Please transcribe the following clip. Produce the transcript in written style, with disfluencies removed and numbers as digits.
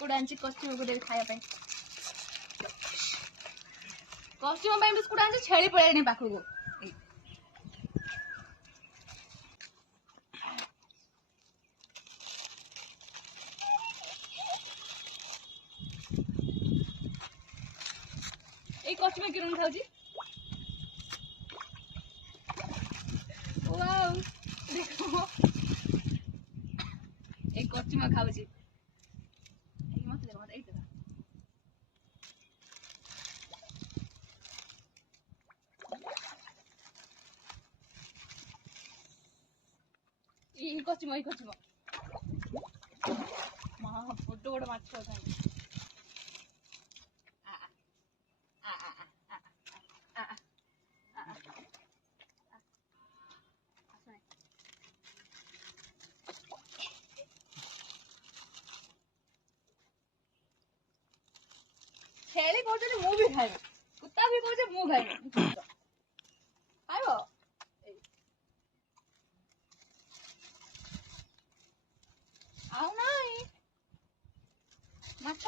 biscuit आनी costume को देवी खाया कस्ट्यूम बिस्कुट आनी छेली पड़े पाखक এই কস্টিউমে কিরকম খাওছি ওয়াও দেখো এই কস্টিউমে খাওছি এই মত দেখো এই দেখো এই কস্টিউম মা বড় বড় মাছ খাওছি छेली कहते मु भी खाइब कुत्ता भी कहते मु खाइब खाइब आउ ना माछ